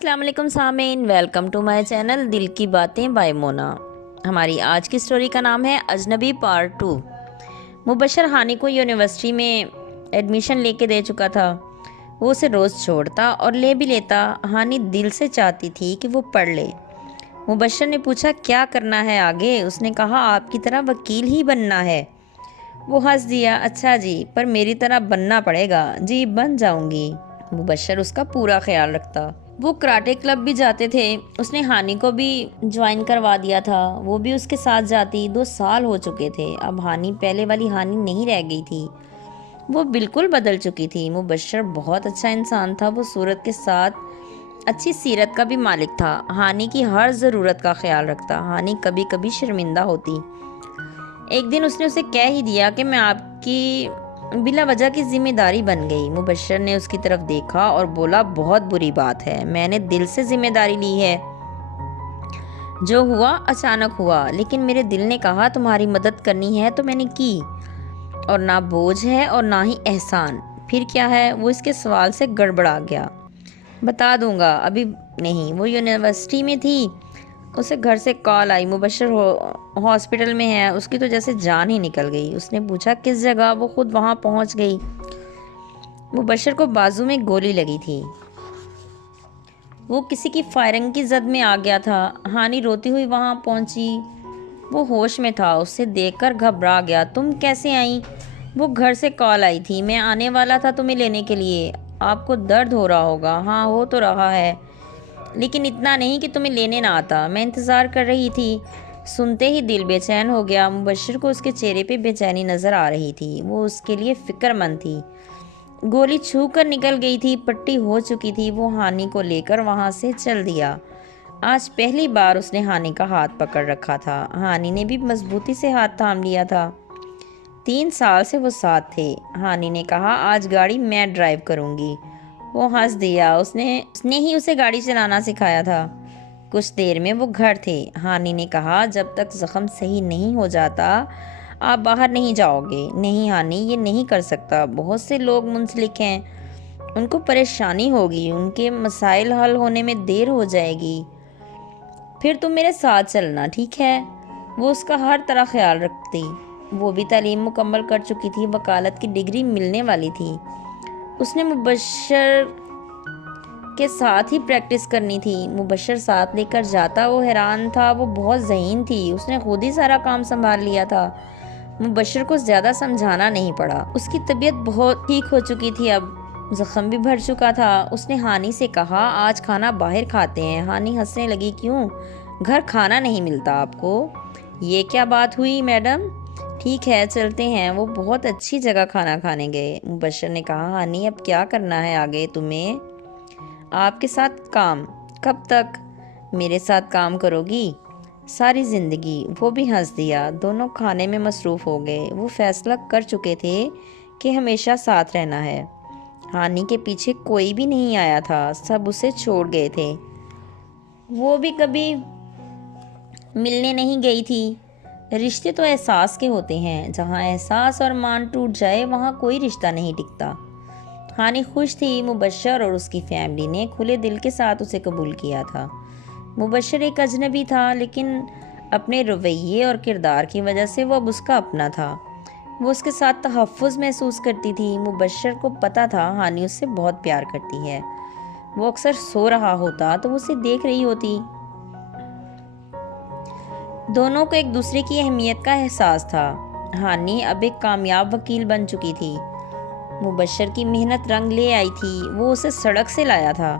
السلام علیکم سامعین، ویلکم ٹو مائی چینل دل کی باتیں بائی مونا۔ ہماری آج کی سٹوری کا نام ہے اجنبی پارٹ 2۔ مبشر ہانی کو یونیورسٹی میں ایڈمیشن لے کے دے چکا تھا۔ وہ اسے روز چھوڑتا اور لے بھی لیتا۔ ہانی دل سے چاہتی تھی کہ وہ پڑھ لے۔ مبشر نے پوچھا کیا کرنا ہے آگے؟ اس نے کہا آپ کی طرح وکیل ہی بننا ہے۔ وہ ہنس دیا، اچھا جی، پر میری طرح بننا پڑے گا۔ جی بن جاؤں گی۔ مبشر اس کا پورا خیال رکھتا۔ وہ کراٹے کلب بھی جاتے تھے۔ اس نے ہانی کو بھی جوائن کروا دیا تھا۔ وہ بھی اس کے ساتھ جاتی۔ 2 سال ہو چکے تھے۔ اب ہانی پہلے والی ہانی نہیں رہ گئی تھی، وہ بالکل بدل چکی تھی۔ مبشر بہت اچھا انسان تھا۔ وہ صورت کے ساتھ اچھی سیرت کا بھی مالک تھا۔ ہانی کی ہر ضرورت کا خیال رکھتا۔ ہانی کبھی کبھی شرمندہ ہوتی۔ ایک دن اس نے اسے کہہ ہی دیا کہ میں آپ کی بلا وجہ کی ذمہ داری بن گئی۔ مبشر نے اس کی طرف دیکھا اور بولا بہت بری بات ہے، میں نے دل سے ذمہ داری لی ہے۔ جو ہوا اچانک ہوا، لیکن میرے دل نے کہا تمہاری مدد کرنی ہے تو میں نے کی، اور نہ بوجھ ہے اور نہ ہی احسان۔ پھر کیا ہے؟ وہ اس کے سوال سے گڑبڑا گیا۔ بتا دوں گا، ابھی نہیں۔ وہ یونیورسٹی میں تھی، اسے گھر سے کال آئی مبشر ہاسپٹل میں ہے۔ اس کی تو جیسے جان ہی نکل گئی۔ اس نے پوچھا کس جگہ؟ وہ خود وہاں پہنچ گئی۔ مبشر کو بازو میں گولی لگی تھی، وہ کسی کی فائرنگ کی زد میں آ گیا تھا۔ ہانی روتی ہوئی وہاں پہنچی۔ وہ ہوش میں تھا، اسے دیکھ کر گھبرا گیا۔ تم کیسے آئیں؟ وہ گھر سے کال آئی تھی، میں آنے والا تھا تمہیں لینے کے لیے۔ آپ کو درد ہو رہا ہوگا۔ ہاں ہو تو رہا ہے، لیکن اتنا نہیں کہ تمہیں لینے نہ آتا۔ میں انتظار کر رہی تھی۔ سنتے ہی دل بے چین ہو گیا۔ مبشر کو اس کے چہرے پہ بے چینی نظر آ رہی تھی۔ وہ اس کے لیے فکر مند تھی۔ گولی چھو کر نکل گئی تھی، پٹی ہو چکی تھی۔ وہ ہانی کو لے کر وہاں سے چل دیا۔ آج پہلی بار اس نے ہانی کا ہاتھ پکڑ رکھا تھا۔ ہانی نے بھی مضبوطی سے ہاتھ تھام لیا تھا۔ 3 سال سے وہ ساتھ تھے۔ ہانی نے کہا آج گاڑی میں ڈرائیو کروں گی۔ وہ ہنس دیا، اس نے ہی اسے گاڑی چلانا سکھایا تھا۔ کچھ دیر میں وہ گھر تھے۔ ہانی نے کہا جب تک زخم صحیح نہیں ہو جاتا آپ باہر نہیں جاؤ گے۔ نہیں ہانی، یہ نہیں کر سکتا۔ بہت سے لوگ منسلک ہیں، ان کو پریشانی ہوگی، ان کے مسائل حل ہونے میں دیر ہو جائے گی۔ پھر تم میرے ساتھ چلنا، ٹھیک ہے؟ وہ اس کا ہر طرح خیال رکھتی۔ وہ بھی تعلیم مکمل کر چکی تھی، وکالت کی ڈگری ملنے والی تھی۔ اس نے مبشر کے ساتھ ہی پریکٹس کرنی تھی۔ مبشر ساتھ لے کر جاتا۔ وہ حیران تھا، وہ بہت ذہین تھی، اس نے خود ہی سارا کام سنبھال لیا تھا۔ مبشر کو زیادہ سمجھانا نہیں پڑا، اس کی طبیعت بہت ٹھیک ہو چکی تھی، اب زخم بھی بھر چکا تھا۔ اس نے ہانی سے کہا آج کھانا باہر کھاتے ہیں۔ ہانی ہنسنے لگی، کیوں؟ گھر کھانا نہیں ملتا آپ کو؟ یہ کیا بات ہوئی میڈم؟ ٹھیک ہے چلتے ہیں۔ وہ بہت اچھی جگہ کھانا کھانے گئے۔ مبشر نے کہا ہانی اب کیا کرنا ہے آگے تمہیں؟ آپ کے ساتھ کام۔ کب تک میرے ساتھ کام کرو گی؟ ساری زندگی۔ وہ بھی ہنس دیا۔ دونوں کھانے میں مصروف ہو گئے۔ وہ فیصلہ کر چکے تھے کہ ہمیشہ ساتھ رہنا ہے۔ ہانی کے پیچھے کوئی بھی نہیں آیا تھا، سب اسے چھوڑ گئے تھے۔ وہ بھی کبھی ملنے نہیں گئی تھی۔ رشتے تو احساس کے ہوتے ہیں، جہاں احساس اور مان ٹوٹ جائے وہاں کوئی رشتہ نہیں ٹکتا۔ ہانی خوش تھی۔ مبشر اور اس کی فیملی نے کھلے دل کے ساتھ اسے قبول کیا تھا۔ مبشر ایک اجنبی تھا، لیکن اپنے رویے اور کردار کی وجہ سے وہ اب اس کا اپنا تھا۔ وہ اس کے ساتھ تحفظ محسوس کرتی تھی۔ مبشر کو پتہ تھا ہانی اس سے بہت پیار کرتی ہے۔ وہ اکثر سو رہا ہوتا تو وہ اسے دیکھ رہی ہوتی۔ دونوں کو ایک دوسرے کی اہمیت کا احساس تھا۔ ہانی اب ایک کامیاب وکیل بن چکی تھی۔ مبشر کی محنت رنگ لے آئی تھی، وہ اسے سڑک سے لایا تھا۔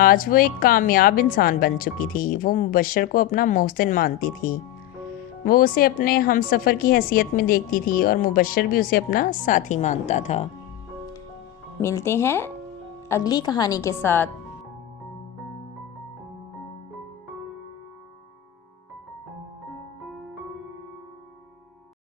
آج وہ ایک کامیاب انسان بن چکی تھی۔ وہ مبشر کو اپنا محسن مانتی تھی۔ وہ اسے اپنے ہم سفر کی حیثیت میں دیکھتی تھی اور مبشر بھی اسے اپنا ساتھی مانتا تھا۔ ملتے ہیں اگلی کہانی کے ساتھ۔